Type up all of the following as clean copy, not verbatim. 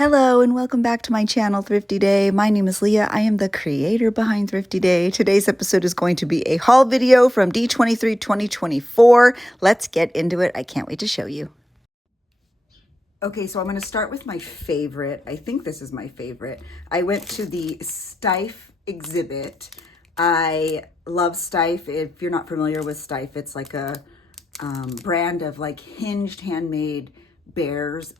Hello and welcome back to my channel, Thrifty Day. My name is Leah. I am the creator behind Thrifty Day. Today's episode is going to be a haul video from D23 2024. Let's get into it. I can't wait to show you. Okay, so I'm going to start with my favorite. I think this is my favorite. I went to the Stif exhibit. I love Stif. If you're not familiar with Stif, it's like a brand of like hinged handmade bears.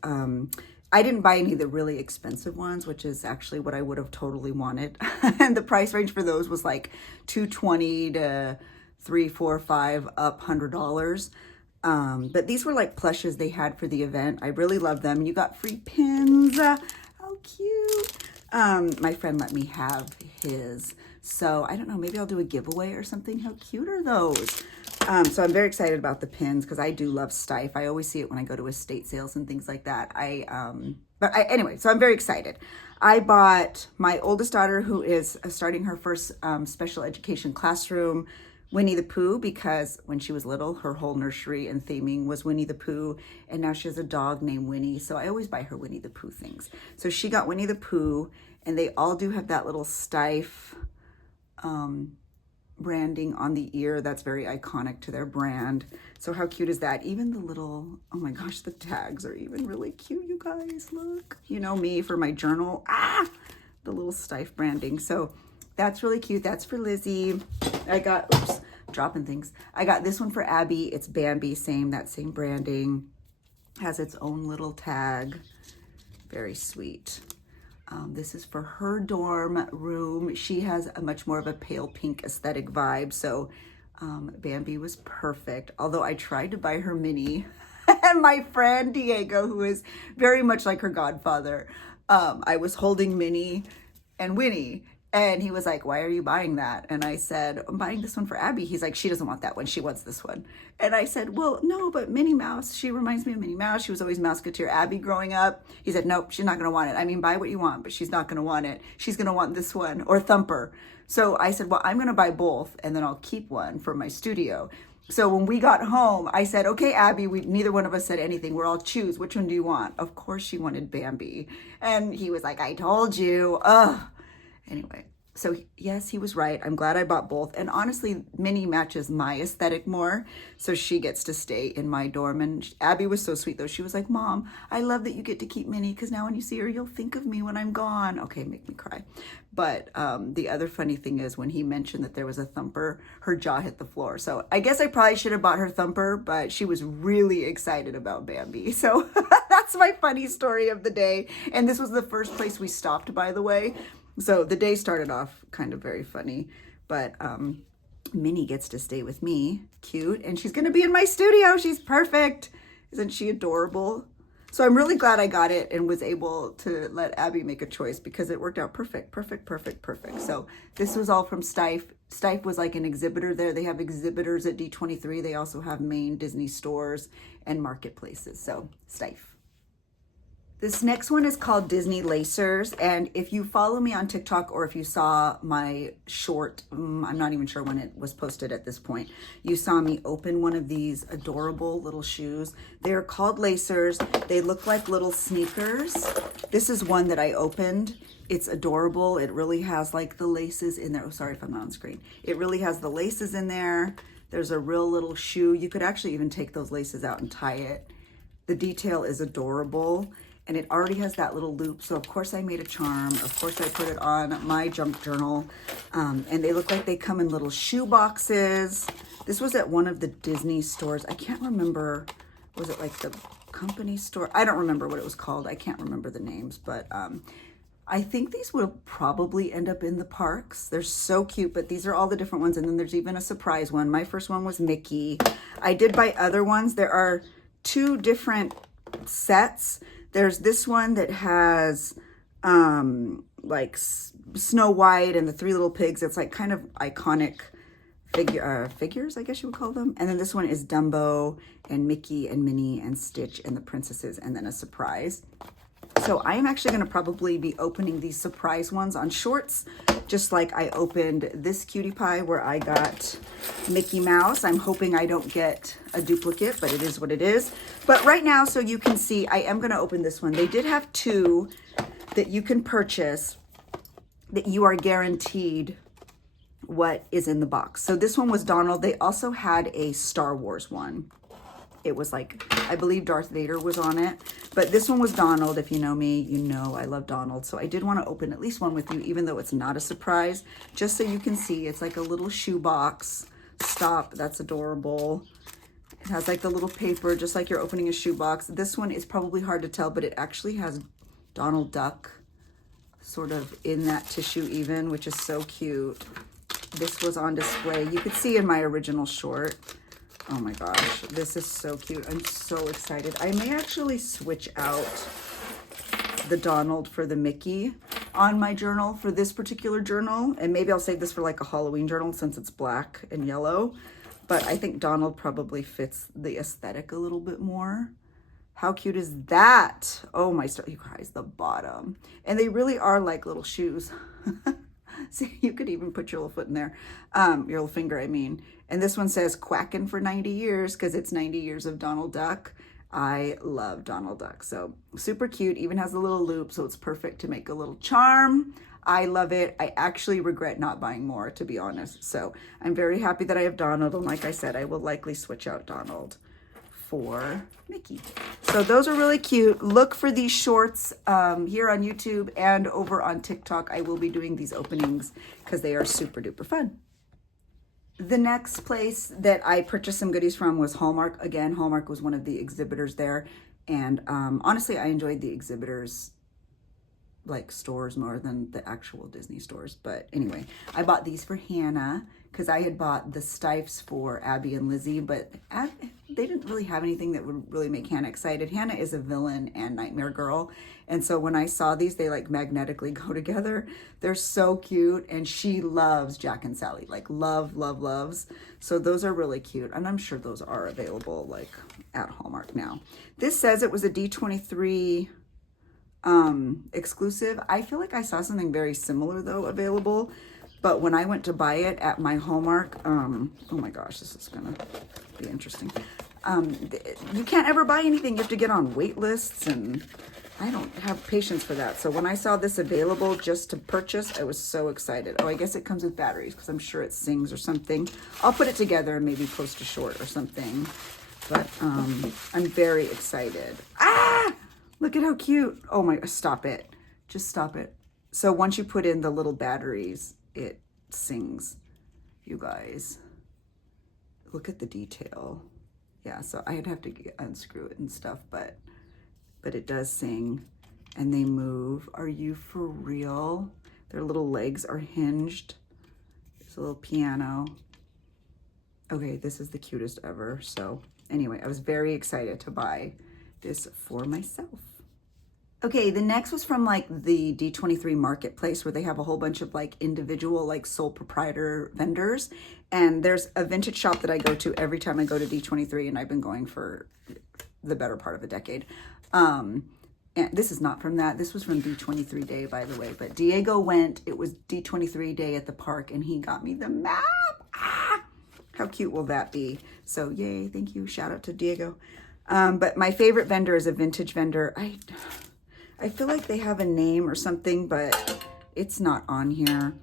I didn't buy any of the really expensive ones, which is actually what I would have totally wanted. And the price range for those was like $220 to $300, $400, $500 up $100. But these were like plushes they had for the event. I really love them. You got free pins. How cute. My friend let me have his. So I don't know, maybe I'll do a giveaway or something. How cute are those? So I'm very excited about the pins because I do love Stif. I always see it when I go to estate sales and things like that. Anyway, so I'm very excited. I bought my oldest daughter, who is starting her first special education classroom, Winnie the Pooh, because when she was little, her whole nursery and theming was Winnie the Pooh, and now she has a dog named Winnie, so I always buy her Winnie the Pooh things. So she got Winnie the Pooh, and they all do have that little Stif branding on the ear. That's very iconic to their brand. So how cute is that? Even the little, oh my gosh, the tags are even really cute, you guys. Look, you know me for my journal. The little Stif branding. So that's really cute. That's for Lizzie. I got, oops, dropping things. I got this one for Abby. It's Bambi, that same branding. Has its own little tag. Very sweet. This is for her dorm room. She has a much more of a pale pink aesthetic vibe. So Bambi was perfect. Although I tried to buy her Minnie. And my friend Diego, who is very much like her godfather, I was holding Minnie and Winnie. And he was like, why are you buying that? And I said, I'm buying this one for Abby. He's like, she doesn't want that one. She wants this one. And I said, well, no, but Minnie Mouse, she reminds me of Minnie Mouse. She was always Mouseketeer Abby growing up. He said, nope, she's not going to want it. I mean, buy what you want, but she's not going to want it. She's going to want this one or Thumper. So I said, well, I'm going to buy both and then I'll keep one for my studio. So when we got home, I said, okay, Abby, neither one of us said anything. We're all choose. Which one do you want? Of course she wanted Bambi. And he was like, I told you. Ugh. Anyway, so yes, he was right. I'm glad I bought both. And honestly, Minnie matches my aesthetic more. So she gets to stay in my dorm. And Abby was so sweet, though. She was like, Mom, I love that you get to keep Minnie because now when you see her, you'll think of me when I'm gone. Okay, make me cry. But the other funny thing is when he mentioned that there was a Thumper, her jaw hit the floor. So I guess I probably should have bought her Thumper, but she was really excited about Bambi. So that's my funny story of the day. And this was the first place we stopped, by the way. So the day started off kind of very funny, but Minnie gets to stay with me. Cute. And she's going to be in my studio. She's perfect. Isn't she adorable? So I'm really glad I got it and was able to let Abby make a choice because it worked out perfect. So this was all from Stif. Stif was like an exhibitor there. They have exhibitors at D23. They also have main Disney stores and marketplaces. So Stif. This next one is called Disney Lacers, and if you follow me on TikTok or if you saw my short, I'm not even sure when it was posted at this point, you saw me open one of these adorable little shoes. They're called Lacers. They look like little sneakers. This is one that I opened. It's adorable. It really has like the laces in there. Oh, sorry if I'm not on screen. It really has the laces in there. There's a real little shoe. You could actually even take those laces out and tie it. The detail is adorable. And it already has that little loop. So of course I made a charm. Of course I put it on my junk journal. And they look like they come in little shoe boxes. This was at one of the Disney stores. I can't remember. Was it like the company store? I don't remember what it was called. I can't remember the names. But I think these will probably end up in the parks. They're so cute. But these are all the different ones. And then there's even a surprise one. My first one was Mickey. I did buy other ones. There are two different sets. There's this one that has like Snow White and the Three Little Pigs. It's like kind of iconic figures, I guess you would call them. And then this one is Dumbo and Mickey and Minnie and Stitch and the princesses and then a surprise. So I am actually going to probably be opening these surprise ones on shorts, just like I opened this cutie pie where I got Mickey Mouse. I'm hoping I don't get a duplicate, but it is what it is. But right now, so you can see, I am going to open this one. They did have two that you can purchase that you are guaranteed what is in the box. So this one was Donald. They also had a Star Wars one. It was like, I believe Darth Vader was on it, but this one was Donald. If you know me, you know I love Donald. So I did want to open at least one with you, even though it's not a surprise, just so you can see. It's like a little shoe box. Stop, that's adorable. It has like the little paper, just like you're opening a shoe box. This one is probably hard to tell, but it actually has Donald Duck sort of in that tissue even, which is so cute. This was on display. You could see in my original short. Oh my gosh, this is so cute. I'm so excited. I may actually switch out the Donald for the Mickey on my journal for this particular journal. And maybe I'll save this for like a Halloween journal since it's black and yellow. But I think Donald probably fits the aesthetic a little bit more. How cute is that? Oh my, you guys, the bottom. And they really are like little shoes. See, you could even put your little foot in there. Your little finger, I mean. And this one says quacking for 90 years because it's 90 years of Donald Duck. I love Donald Duck. So super cute. Even has a little loop, so it's perfect to make a little charm. I love it. I actually regret not buying more, to be honest. So I'm very happy that I have Donald. And like I said, I will likely switch out Donald for Mickey. So those are really cute. Look for these shorts here on YouTube and over on TikTok. I will be doing these openings because they are super duper fun. The next place that I purchased some goodies from was Hallmark. Again, Hallmark was one of the exhibitors there. And honestly, I enjoyed the exhibitors like stores more than the actual Disney stores. But anyway, I bought these for Hannah because I had bought the Stifs for Abby and Lizzie, but they didn't really have anything that would really make Hannah excited. Hannah is a villain and nightmare girl. And so when I saw these, they like magnetically go together. They're so cute. And she loves Jack and Sally, like loves. So those are really cute. And I'm sure those are available like at Hallmark now. This says it was a D23 exclusive. I feel like I saw something very similar though available. But when I went to buy it at my Hallmark, oh my gosh, this is gonna be interesting. You can't ever buy anything. You have to get on wait lists, and I don't have patience for that. So when I saw this available just to purchase, I was so excited. Oh, I guess it comes with batteries because I'm sure it sings or something. I'll put it together and maybe post a short or something. But I'm very excited. Ah! Look at how cute. Oh my, stop it. Just stop it. So once you put in the little batteries, it sings, you guys. Look at the detail. Yeah, so I'd have to unscrew it and stuff, but it does sing and they move. Are you for real? Their little legs are hinged. There's a little piano. Okay, this is the cutest ever. So anyway, I was very excited to buy this for myself. Okay, the next was from like the D23 marketplace where they have a whole bunch of like individual like sole proprietor vendors. And there's a vintage shop that I go to every time I go to D23, and I've been going for the better part of a decade. And this is not from that. This was from D23 Day, by the way. But Diego went, it was D23 Day at the park, and he got me the map. Ah, how cute will that be? So yay, thank you. Shout out to Diego. But my favorite vendor is a vintage vendor. I feel like they have a name or something, but it's not on here.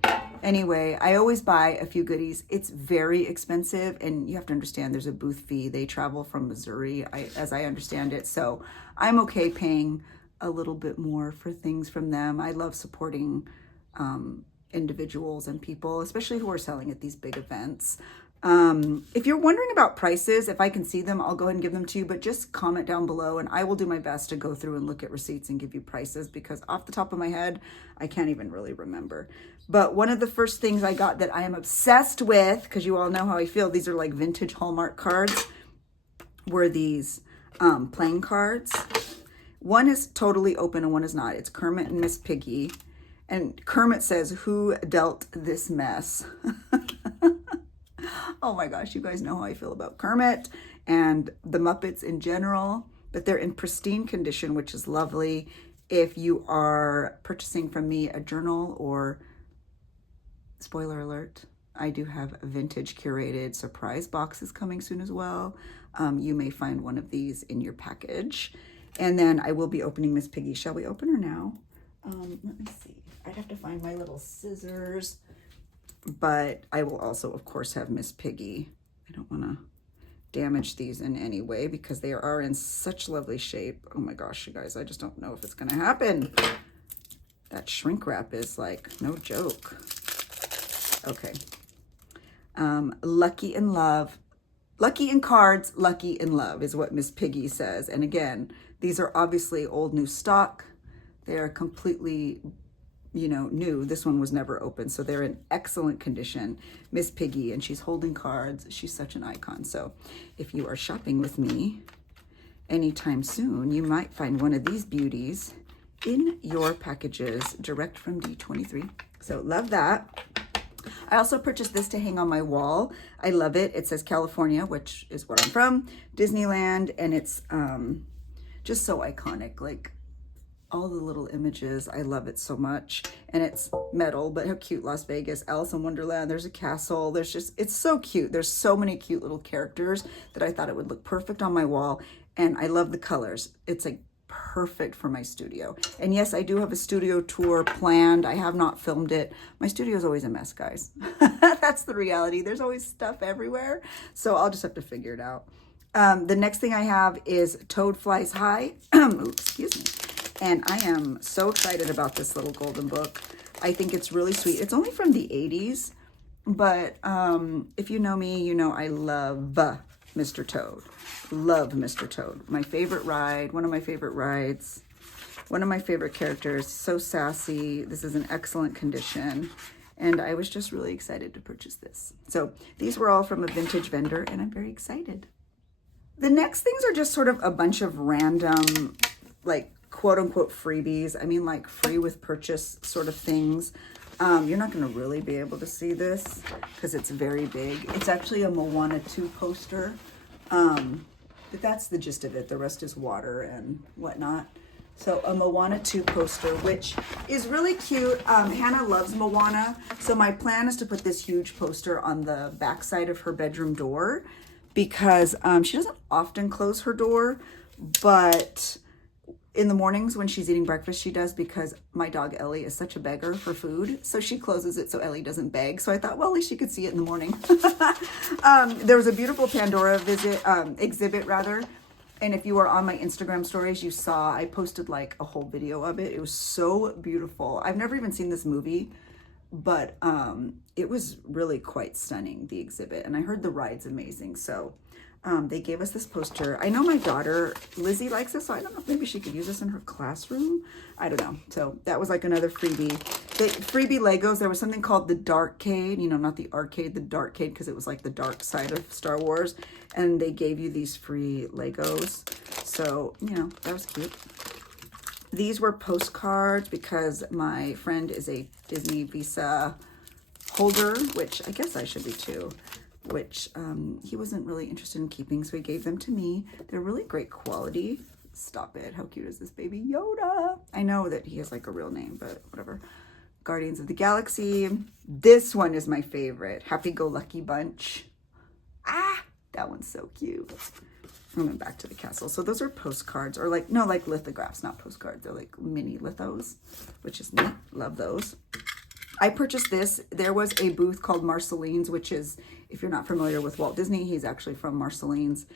Anyway, I always buy a few goodies. It's very expensive, and you have to understand there's a booth fee. They travel from Missouri, as I understand it. So I'm okay paying a little bit more for things from them. I love supporting individuals and people, especially who are selling at these big events. If you're wondering about prices, if I can see them, I'll go ahead and give them to you, but just comment down below and I will do my best to go through and look at receipts and give you prices, because off the top of my head, I can't even really remember. But one of the first things I got that I am obsessed with, because you all know how I feel, these are like vintage Hallmark cards, were these playing cards. One is totally open and one is not. It's Kermit and Miss Piggy. And Kermit says, "Who dealt this mess?" Oh my gosh, you guys know how I feel about Kermit and the Muppets in general, but they're in pristine condition, which is lovely. If you are purchasing from me a journal, or spoiler alert, I do have vintage curated surprise boxes coming soon as well. You may find one of these in your package. And then I will be opening Miss Piggy. Shall we open her now? Let me see. I'd have to find my little scissors. But I will also, of course, have Miss Piggy. I don't want to damage these in any way because they are in such lovely shape. Oh my gosh, you guys, I just don't know if it's going to happen. That shrink wrap is like no joke. Okay. Lucky in love. Lucky in cards, lucky in love is what Miss Piggy says. And again, these are obviously old new stock. They are completely, you know, new. This one was never open, so they're in excellent condition. Miss Piggy, and she's holding cards. She's such an icon. So if you are shopping with me anytime soon, you might find one of these beauties in your packages direct from D23. So love that. I also purchased this to hang on my wall. I love it. It says California, which is where I'm from, Disneyland, and it's just so iconic. Like all the little images, I love it so much. And it's metal, but how cute. Las Vegas, Alice in Wonderland, there's a castle. There's just, it's so cute. There's so many cute little characters that I thought it would look perfect on my wall. And I love the colors. It's like perfect for my studio. And yes, I do have a studio tour planned. I have not filmed it. My studio is always a mess, guys. That's the reality. There's always stuff everywhere. So I'll just have to figure it out. The next thing I have is Toad Flies High. Oops, excuse me. And I am so excited about this little golden book. I think it's really sweet. It's only from the 80s, but if you know me, you know I love Mr. Toad. Love Mr. Toad. My favorite ride, one of my favorite rides, one of my favorite characters. So sassy. This is in excellent condition. And I was just really excited to purchase this. So these were all from a vintage vendor, and I'm very excited. The next things are just sort of a bunch of random, like, quote unquote freebies. I mean, like free with purchase sort of things. You're not going to really be able to see this because it's very big. It's actually a Moana 2 poster. But that's the gist of it. The rest is water and whatnot. So a Moana 2 poster, which is really cute. Hannah loves Moana. So my plan is to put this huge poster on the backside of her bedroom door because she doesn't often close her door, but in the mornings when she's eating breakfast, she does, because my dog Ellie is such a beggar for food. So she closes it so Ellie doesn't beg. So I thought, well, at least she could see it in the morning. There was a beautiful Pandora exhibit rather. And if you were on my Instagram stories, you saw I posted like a whole video of it. It was so beautiful. I've never even seen this movie, but it was really quite stunning, the exhibit. And I heard the ride's amazing. So they gave us this poster. I know my daughter, Lizzie, likes this, so I don't know if maybe she could use this in her classroom. I don't know. So that was like another freebie. The freebie Legos, there was something called the Darkcade, you know, not the arcade, the Darkcade, because it was like the dark side of Star Wars. And they gave you these free Legos. So, you know, that was cute. These were postcards because my friend is a Disney Visa holder, which I guess I should be too, which he wasn't really interested in keeping, so he gave them to me. They're really great quality. Stop it. How cute is this baby Yoda? I know that he has like a real name, but whatever. Guardians of the Galaxy. This one is my favorite. Happy-Go-Lucky Bunch. Ah, that one's so cute. I went back to the castle. So those are postcards, or like, no, like lithographs, not postcards. They're like mini lithos, which is neat. Love those. I purchased this. There was a booth called Marceline's, which is, if you're not familiar with Walt Disney, he's actually from Marceline's.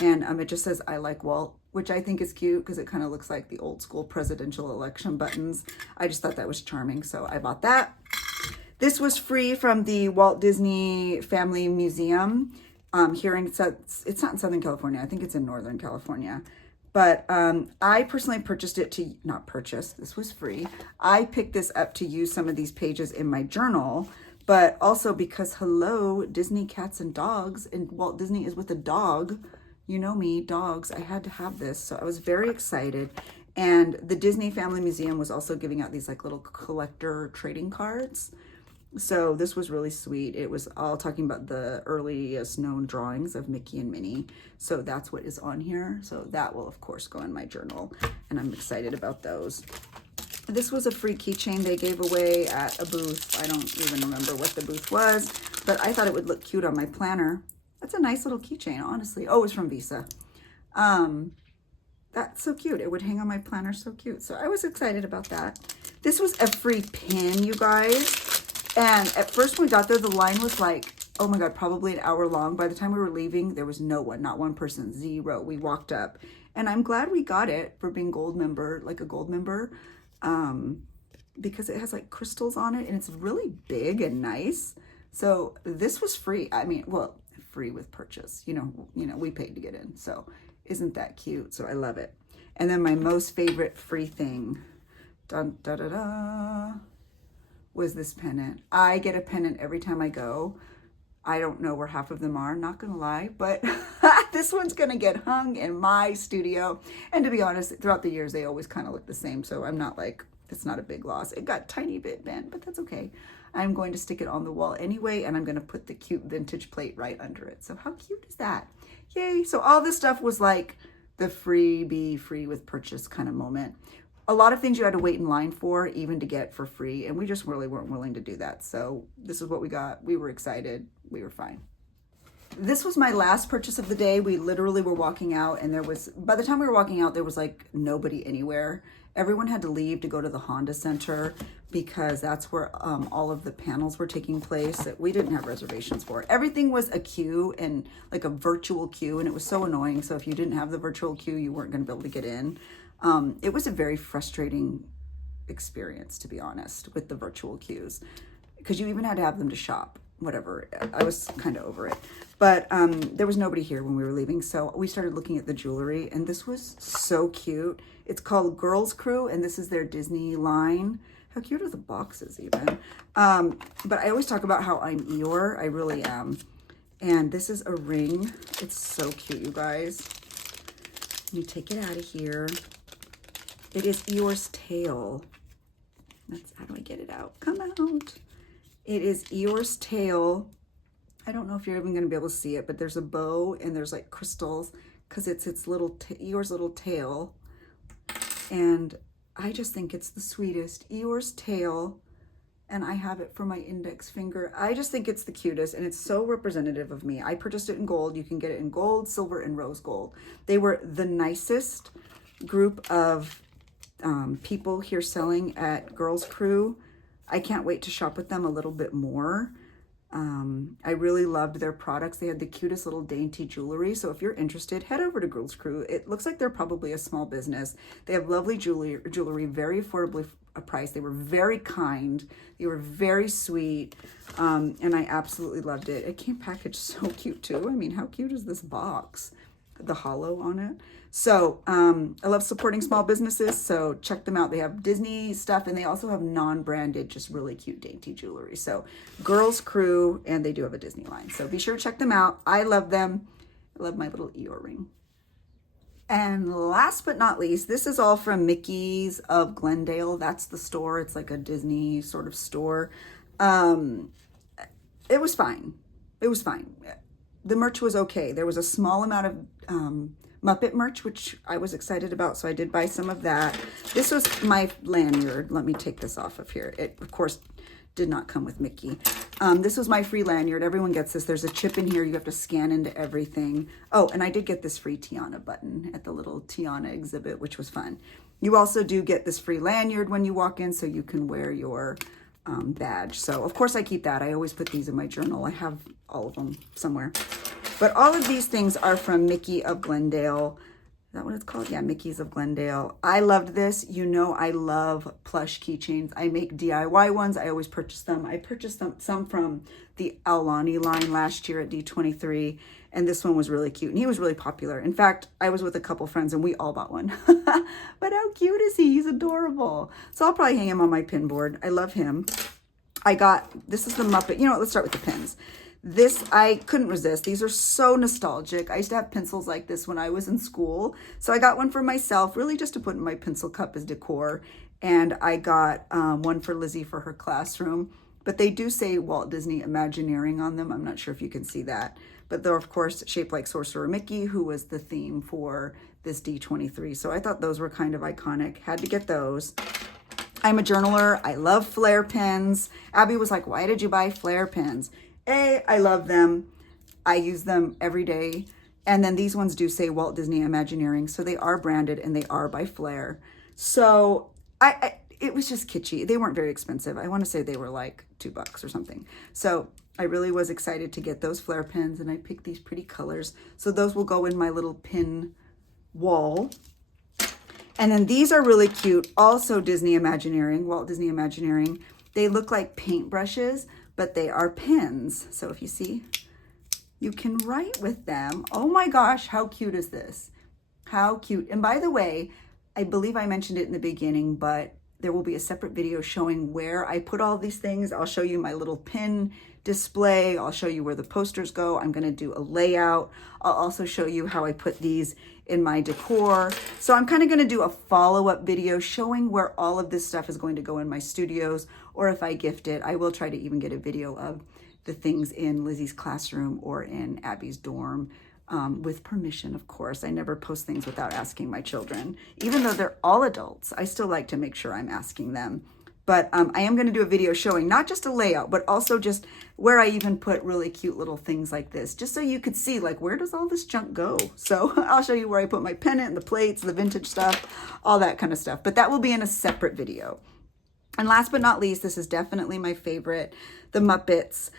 And it just says, I like Walt, which I think is cute because it kind of looks like the old school presidential election buttons. I just thought that was charming, so I bought that. This was free from the Walt Disney Family Museum here in, it's not in Southern California. I think it's in Northern California. But I personally purchased it to, not purchase, this was free. I picked this up to use some of these pages in my journal, but also because, hello, Disney cats and dogs, and Walt Disney is with a dog. You know me, dogs. I had to have this, so I was very excited. And the Disney Family Museum was also giving out these like little collector trading cards. So this was really sweet. It was all talking about the earliest known drawings of Mickey and Minnie. So that's what is on here. So that will, of course, go in my journal. And I'm excited about those. This was a free keychain they gave away at a booth. I don't even remember what the booth was, but I thought it would look cute on my planner. That's a nice little keychain, honestly. Oh, it's from Visa. That's so cute. It would hang on my planner, so cute. So I was excited about that. This was a free pin, you guys. And at first when we got there, the line was like, oh my God, probably an hour long. By the time we were leaving, there was no one, not one person, zero. We walked up. And I'm glad we got it for being gold member, like a gold member, because it has like crystals on it and it's really big and nice. So this was free. I mean, well, free with purchase. You know, we paid to get in. So isn't that cute? So I love it. And then my most favorite free thing, dun, da, da, da, was this pennant. I get a pennant every time I go. I don't know where half of them are, not gonna lie, but this one's gonna get hung in my studio. And to be honest, throughout the years, they always kind of look the same. So I'm not like, it's not a big loss. It got a tiny bit bent, but that's okay. I'm going to stick it on the wall anyway, and I'm gonna put the cute vintage plate right under it. So how cute is that? Yay. So all this stuff was like the freebie, free with purchase kind of moment. A lot of things you had to wait in line for, even to get for free, and we just really weren't willing to do that. So this is what we got. We were excited. We were fine. This was my last purchase of the day. We literally were walking out, and there was, by the time we were walking out, there was like nobody anywhere. Everyone had to leave to go to the Honda Center because that's where all of the panels were taking place that we didn't have reservations for. Everything was a queue and like a virtual queue, and it was so annoying. So if you didn't have the virtual queue, you weren't going to be able to get in. It was a very frustrating experience, to be honest, with the virtual queues, because you even had to have them to shop, whatever. I was kind of over it, but there was nobody here when we were leaving. So we started looking at the jewelry, and this was so cute. It's called Girls Crew, and this is their Disney line. How cute are the boxes even? But I always talk about how I'm Eeyore. I really am. And this is a ring. It's so cute, you guys. Let me take it out of here. It is Eeyore's tail. How do I get it out? Come out. It is Eeyore's tail. I don't know if you're even going to be able to see it, but there's a bow and there's like crystals because it's Eeyore's little tail. And I just think it's the sweetest. Eeyore's tail. And I have it for my index finger. I just think it's the cutest, and it's so representative of me. I purchased it in gold. You can get it in gold, silver, and rose gold. They were the nicest group of people here selling at Girls Crew. I can't wait to shop with them a little bit more. I really loved their products. They had the cutest little dainty jewelry. So if you're interested, head over to Girls Crew. It looks like they're probably a small business. They have lovely jewelry, very affordably priced. They were very kind. They were very sweet. And I absolutely loved it. It came packaged so cute too. I mean, how cute is this box? The hollow on it. So I love supporting small businesses, so check them out. They have Disney stuff, and they also have non-branded, just really cute dainty jewelry. So Girls Crew, and they do have a Disney line. So be sure to check them out. I love them. I love my little Eeyore ring. And last but not least, this is all from Mickey's of Glendale. That's the store. It's like a Disney sort of store. It was fine. It was fine. The merch was okay. There was a small amount of Muppet merch, which I was excited about, so I did buy some of that. This was my lanyard. Let me take this off of here. It, of course, did not come with Mickey. This was my free lanyard. Everyone gets this. There's a chip in here. You have to scan into everything. Oh, and I did get this free Tiana button at the little Tiana exhibit, which was fun. You also do get this free lanyard when you walk in, so you can wear your badge. So, of course, I keep that. I always put these in my journal. I have all of them somewhere. But all of these things are from Mickey of Glendale. Is that what it's called? Yeah, Mickey's of Glendale. I loved this. You know I love plush keychains. I make DIY ones. I always purchase them. I purchased some from the Aulani line last year at D23, and this one was really cute, and he was really popular. In fact, I was with a couple friends, and we all bought one. But how cute is he? He's adorable. So I'll probably hang him on my pin board. I love him. This is the Muppet. You know what? Let's start with the pins. This, I couldn't resist. These are so nostalgic. I used to have pencils like this when I was in school. So I got one for myself, really just to put in my pencil cup as decor. And I got one for Lizzie for her classroom. But they do say Walt Disney Imagineering on them. I'm not sure if you can see that. But they're, of course, shaped like Sorcerer Mickey, who was the theme for this D23. So I thought those were kind of iconic. Had to get those. I'm a journaler. I love flare pens. Abby was like, why did you buy flare pens? I love them. I use them every day. And then these ones do say Walt Disney Imagineering. So they are branded and they are by Flair. So it was just kitschy. They weren't very expensive. I want to say they were like $2 or something. So I really was excited to get those flare pens, and I picked these pretty colors. So those will go in my little pin wall. And then these are really cute. Also Disney Imagineering, Walt Disney Imagineering. They look like paintbrushes, but they are pens. So if you see, you can write with them. Oh my gosh, how cute is this? How cute. And by the way, I believe I mentioned it in the beginning, but there will be a separate video showing where I put all these things. I'll show you my little pin display. I'll show you where the posters go. I'm going to do a layout. I'll also show you how I put these in my decor. So I'm kind of going to do a follow-up video showing where all of this stuff is going to go in my studios, or if I gift it, I will try to even get a video of the things in Lizzie's classroom or in Abby's dorm. With permission, of course. I never post things without asking my children. Even though they're all adults, I still like to make sure I'm asking them. But I am going to do a video showing not just a layout, but also just where I even put really cute little things like this, just so you could see, like, where does all this junk go? So I'll show you where I put my pennant, the plates, the vintage stuff, all that kind of stuff. But that will be in a separate video. And last but not least, this is definitely my favorite, the Muppets.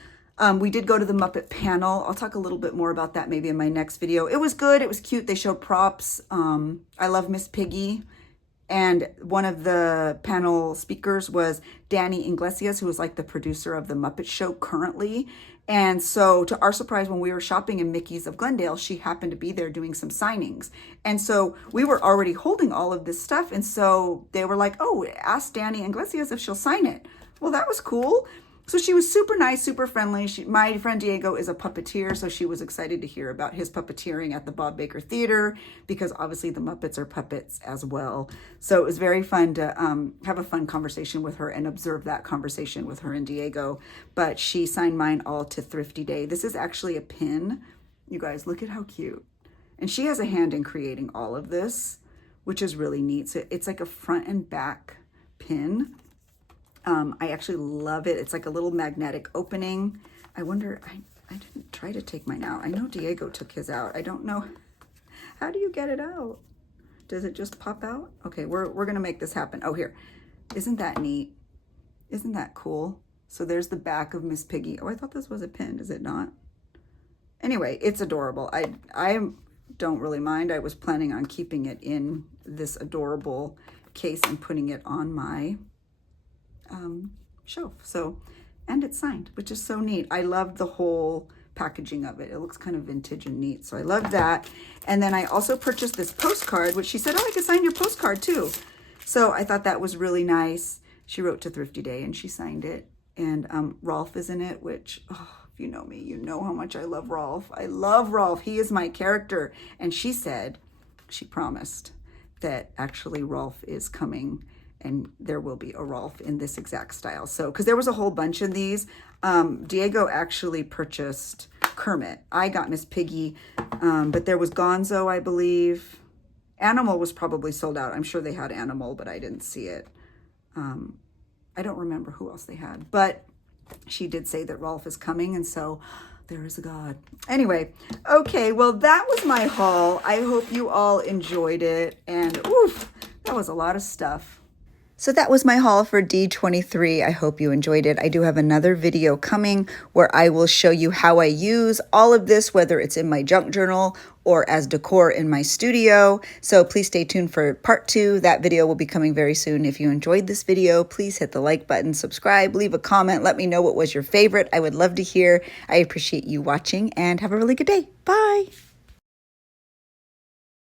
We did go to the Muppet panel. I'll talk a little bit more about that maybe in my next video. It was good. It was cute. They showed props. I love Miss Piggy. And one of the panel speakers was Danny Iglesias, who is like the producer of the Muppet Show currently. And so to our surprise, when we were shopping in Mickey's of Glendale, she happened to be there doing some signings. And so we were already holding all of this stuff. And so they were like, oh, ask Danny Iglesias if she'll sign it. Well, that was cool. So she was super nice, super friendly. My friend Diego is a puppeteer, so she was excited to hear about his puppeteering at the Bob Baker Theater, because obviously the Muppets are puppets as well. So it was very fun to have a fun conversation with her and observe that conversation with her and Diego. But she signed mine all to Thrifty Day. This is actually a pin. You guys, look at how cute. And she has a hand in creating all of this, which is really neat. So it's like a front and back pin. I actually love it. It's like a little magnetic opening. I wonder, I didn't try to take mine out. I know Diego took his out. I don't know. How do you get it out? Does it just pop out? Okay, we're going to make this happen. Oh, here. Isn't that neat? Isn't that cool? So there's the back of Miss Piggy. Oh, I thought this was a pin. Is it not? Anyway, it's adorable. I don't really mind. I was planning on keeping it in this adorable case and putting it on my shelf. So, and it's signed, which is so neat. I love the whole packaging of it. It looks kind of vintage and neat. So I love that. And then I also purchased this postcard, which she said, oh, I could sign your postcard too. So I thought that was really nice. She wrote to Thrifty Day and she signed it. And Rolf is in it, which, oh, if you know me, you know how much I love Rolf. I love Rolf. He is my character. And she said, she promised that actually Rolf is coming, and there will be a Rolf in this exact style. So, because there was a whole bunch of these. Diego actually purchased Kermit. I got Miss Piggy, but there was Gonzo, I believe. Animal was probably sold out. I'm sure they had Animal, but I didn't see it. I don't remember who else they had, but she did say that Rolf is coming, and so there is a God. Anyway, okay, well, that was my haul. I hope you all enjoyed it, and oof, that was a lot of stuff. So that was my haul for D23. I hope you enjoyed it. I do have another video coming where I will show you how I use all of this, whether it's in my junk journal or as decor in my studio. So please stay tuned for part 2. That video will be coming very soon. If you enjoyed this video, please hit the like button, subscribe, leave a comment. Let me know what was your favorite. I would love to hear. I appreciate you watching, and have a really good day. Bye.